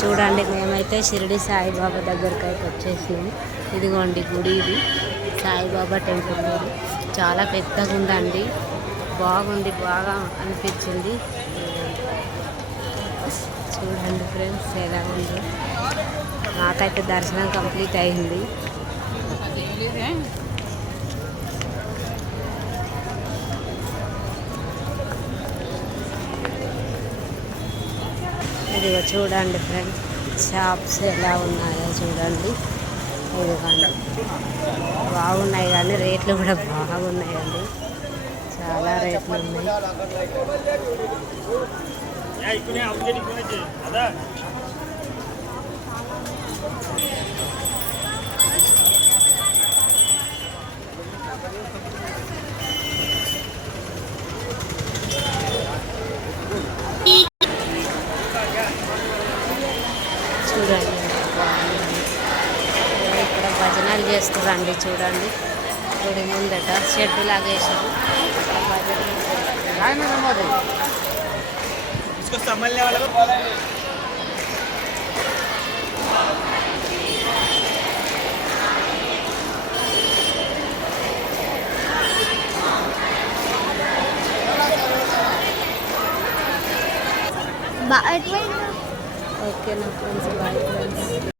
చూడండి మేమైతే షిరిడి సాయిబాబా దగ్గరికి అయితే వచ్చేసినాము. ఇదిగోండి గుడి, ఇది సాయిబాబా టెంపుల్. చాలా పెద్దగా ఉందండి, బాగుంది, బాగా అనిపించింది. చూడండి ఫ్రెండ్స్ ఎలా ఉంది. నాకైతే దర్శనం కంప్లీట్ అయింది. ఇదిగో చూడండి ఫ్రెండ్స్, షాప్స్ ఎలా ఉన్నాయో చూడండి. ఇదిగోండి బాగున్నాయి, కానీ రేట్లు కూడా బాగున్నాయండి. చాలా రేట్లు ఉన్నాయి. చూడండి ఇక్కడ భజనలు చేస్తున్నారండి. చూడండి గుడి ముందట షెడ్ లాగేసారు. ఓకే నా ఫ్రెండ్స్, బాయ్ ఫ్రెండ్స్.